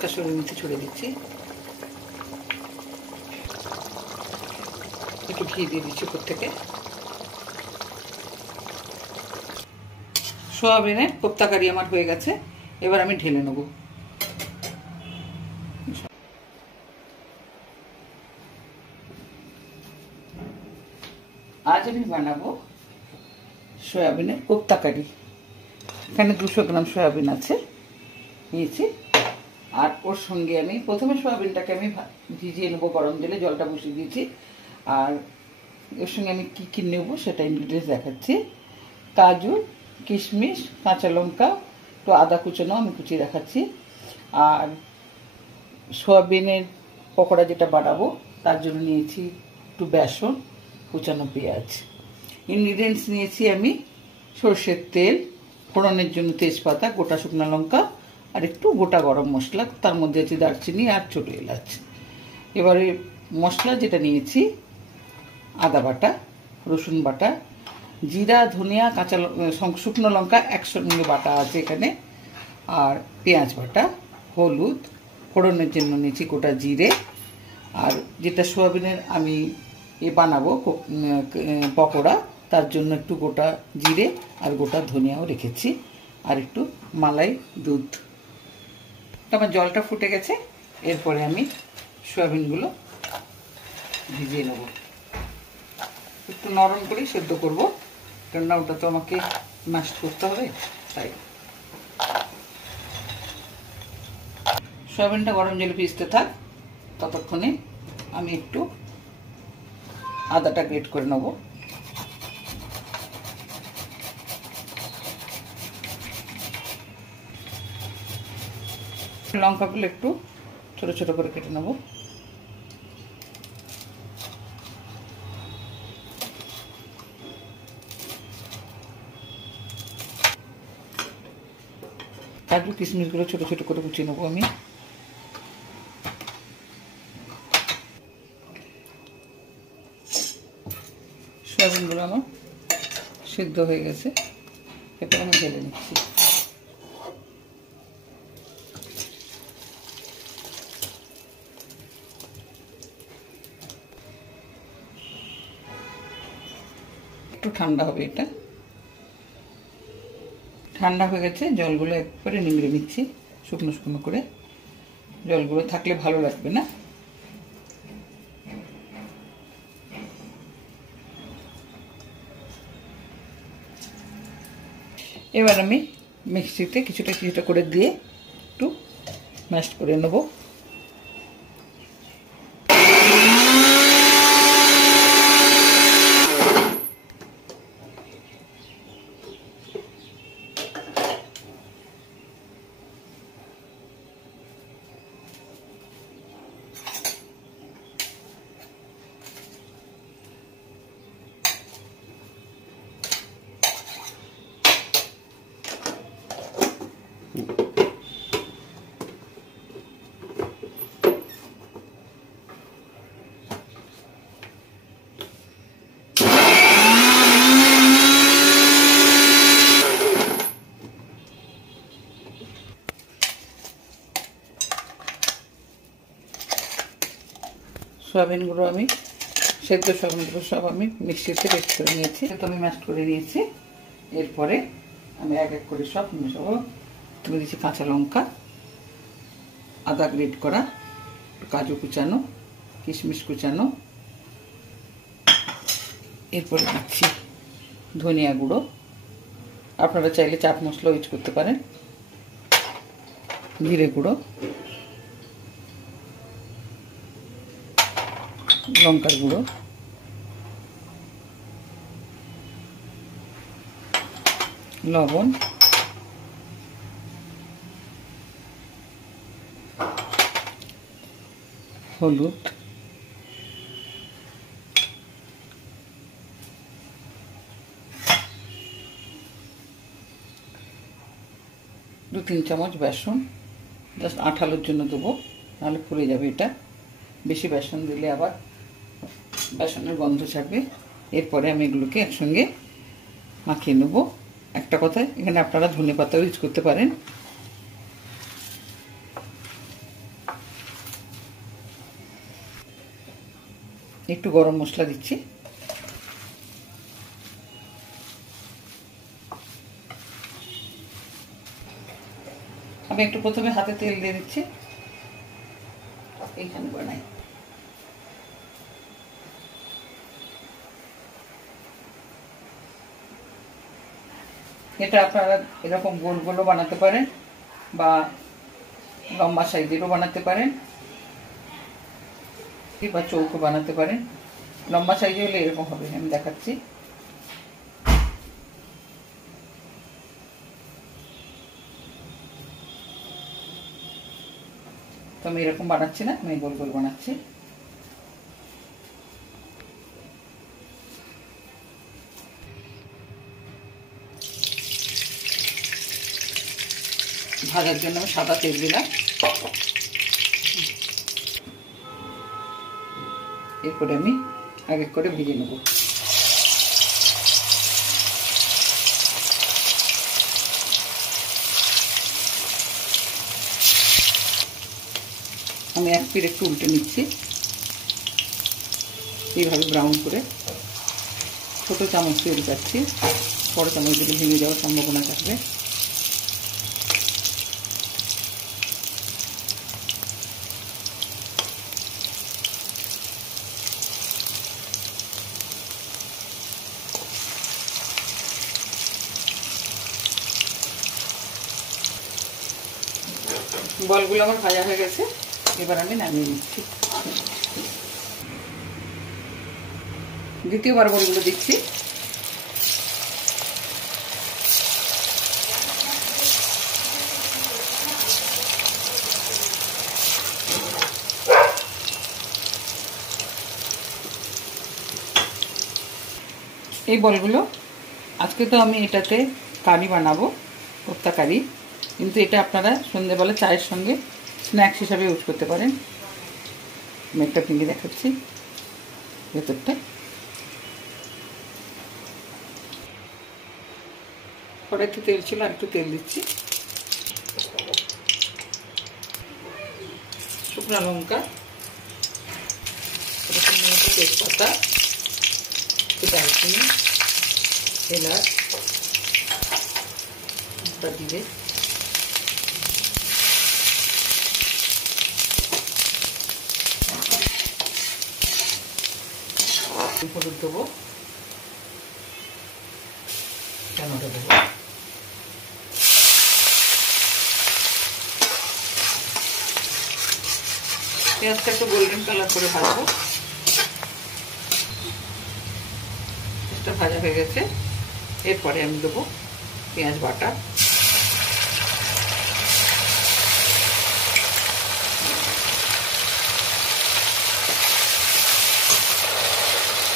কাসুরি মেথি ছড়িয়ে দিচ্ছি, একটু ঘি দিয়ে দিচ্ছি উপর থেকে। সোয়াবিনের কোপ্তা কারি আমার হয়ে গেছে, এবার আমি ঢেলে নেব। আজ আমি বানাবো সয়াবিনের কোপ্তা কারি। এখানে 200 গ্রাম সয়াবিন আছে নিয়েছি, আর ওর সঙ্গে আমি প্রথমে সয়াবিনটাকে আমি ভিজিয়ে নেবো গরম জলে, জলটা বসিয়ে দিয়েছি। আর এর সঙ্গে আমি কী কী নেবো সেটা ইনগ্রিডিয়েন্টস দেখাচ্ছি। কাজু, কিশমিশ, কাঁচা লঙ্কা, একটু আদা কুচানো আমি কুচিয়ে দেখাচ্ছি। আর সয়াবিনের পকোড়া যেটা বানাবো তার জন্য নিয়েছি একটু বেসন, কুচানো পেঁয়াজ। ইনগ্রিডিয়েন্টস নিয়েছি আমি সর্ষের তেল, ফোড়নের জন্য তেজপাতা, গোটা শুকনো লঙ্কা আর একটু গোটা গরম মশলা, তার মধ্যে আছে দারচিনি আর ছোটো এলাচ। এবারে মশলা যেটা নিয়েছি, আদা বাটা, রসুন বাটা, জিরা, ধনিয়া, কাঁচা শুকনো লঙ্কা একসঙ্গে বাটা আছে এখানে, আর পেঁয়াজ বাটা, হলুদ, ফোড়নের জন্য নিয়েছি গোটা জিরে। আর যেটা সোয়াবিনের আমি বানাবো পকোড়া, তার জন্য একটু গোটা জিরে আর গোটা ধনিয়াও রেখেছি, আর একটু মালাই দুধ। আমার জলটা ফুটে গেছে, এরপরে আমি সয়াবিনগুলো ভিজিয়ে নেব। একটু নরম করে সেদ্ধ করবো, কেননা ওটা তো আমাকে ম্যাশ করতে হবে। তাই সয়াবিনটা গরম জলে ভিজতে থাক, ততক্ষণে আমি একটু আদাটা গ্রেট করে নেব। লঙ্কাগুলো একটু ছোট ছোট করে কেটে নেব। কাজু কিশমিশগুলো ছোট ছোট করে কুচিয়ে নেবো আমি। সয়াবিনগুলো আমার সিদ্ধ হয়ে গেছে, এরপর আমি ঢেলে নিচ্ছি। একটু ঠান্ডা হবে, এটা ঠান্ডা হয়ে গেছে। জলগুলো একবারে নিংড়ে নিচ্ছি শুকনো শুকনো করে, জলগুলো থাকলে ভালো লাগবে না। এবার আমি মিক্সিতে কিছুটা কিছুটা করে দিয়ে একটু ম্যাশ করে নেব। সয়াবিনগুলো আমি সেদ্ধ সয়াবিনগুলো সব আমি মিক্সিতে পেস্ট করে নিয়েছি, তো আমি ম্যাশ করে নিয়েছি। এরপরে আমি এক এক করে সব মেশাবো। তুলে দিচ্ছি কাঁচা লঙ্কা, আদা গ্রেট করা, কাজু কুচানো, কিশমিশ কুচানো, এরপরে দিচ্ছি ধনিয়া গুঁড়ো, আপনারা চাইলে চাট মশলা ইউজ করতে পারেন, জিরে গুঁড়ো, লঙ্কার গুঁড়ো, লবণ, হলুদ, দু তিন চামচ বেসন, জাস্ট আঠালোর জন্য দেবো, নাহলে ফুলে যাবে এটা। বেশি বেসন দিলে আবার বেসনের গন্ধ ছাড়বে। এরপরে আমি এগুলোকে একসঙ্গে মাখিয়ে নেব। একটা কথা, এখানে আপনারা ধনেপাতাও ইউজ করতে পারেন। একটু গরম মশলা দিচ্ছি। আমি একটু প্রথমে হাতে তেল দিয়ে দিচ্ছি, এইখানে বানাই। এটা আপনারা এরকম গোল গোলও বানাতে পারেন বা লম্বা সাইজেরও বানাতে পারেন বা চৌকো বানাতে পারেন। লম্বা সাইজে হলে এরকম হবে, আমি দেখাচ্ছি। তো আমি এরকম বানাচ্ছি না, আমি গোল গোল বানাচ্ছি। ভাজার জন্য আমি সাদা তেল দিলাম। এরপরে আমি এক এক করে ভেজে নেব। আমি এক পিঠ একটু উল্টে নিচ্ছি, এইভাবে ব্রাউন করে। ছোট চামচ দিয়ে উল্টাচ্ছি, বড় চামচ দিলে ভেঙে যাওয়ার সম্ভাবনা থাকবে। বলগুলো আমার ভাজা হয়ে গেছে, এবার আমি নামিয়ে নিচ্ছি। দ্বিতীয়বার বলগুলো দিচ্ছি। এই বলগুলো আজকে তো আমি এটাতে কারি বানাবো, কোপ্তা কারি, কিন্তু এটা আপনারা সন্ধ্যেবেলা চায়ের সঙ্গে স্ন্যাক্স হিসাবে ইউজ করতে পারেন। আমি একটা ভেঙে দেখাচ্ছি ভেতরটা। কড়াইতে তেল ছিল, আর একটু তেল দিচ্ছি। শুকনো লঙ্কা, তেজপাতা, দারচিনি, এলাচ, জিরে, হলুদ দেবো, টমেটো দেবো। পেঁয়াজটা একটু গোল্ডেন কালার করে ভাজবো। পেঁয়াজটা ভাজা হয়ে গেছে, এরপরে আমি দেবো পেঁয়াজ বাটা,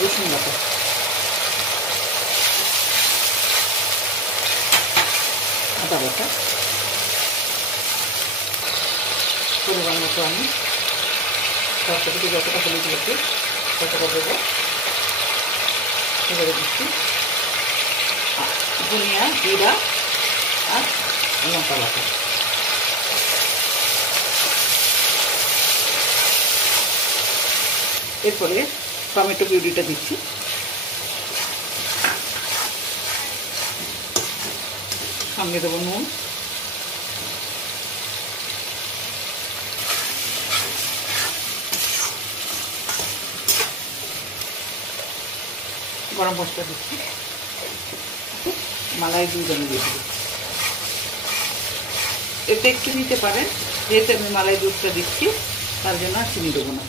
রসুন বাটা, আদা বাটা, পরিমাণ মতো আমি তারপর থেকে যতটা হলুদ দিয়েছি ততটা দেবো। এবারে দিচ্ছি ধনিয়া, জিরা আর লঙ্কা বাটা। এরপরে টমেটো পিউরিটা দিচ্ছি। সঙ্গে দেবো নুন, গরম মশলা দিচ্ছি, মালাই দুধ আমি দিয়ে দেবো। এতে একটু দিতে পারেন, যেহেতু আমি মালাই দুধটা দিচ্ছি তার জন্য আর চিনি দেবো না।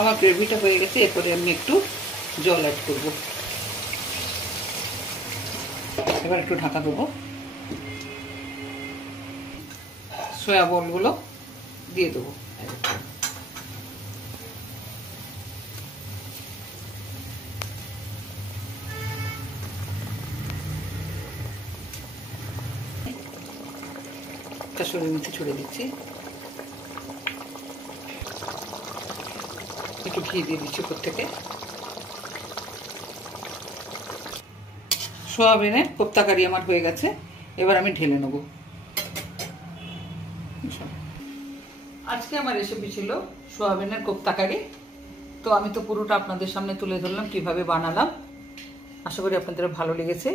আমার গ্রেভিটা হয়ে গেছে, এরপরে আমি একটু জল অ্যাড করব। এবার একটু ঢাকা দেবো। সয়া বলগুলো দিয়ে দেবো। কাসুরি মেথি ছড়িয়ে দিচ্ছি, একটু ঘি দিয়ে দিচ্ছি উপর থেকে। সোয়াবিনের কোপ্তা কারি আমার হয়ে গেছে, এবার আমি ঢেলে নেব। আজকে আমার রেসিপি ছিল সোয়াবিনের কোপ্তা কারি। তো আমি তো পুরোটা আপনাদের সামনে তুলে ধরলাম কিভাবে বানালাম। আশা করি আপনাদের ভালো লেগেছে।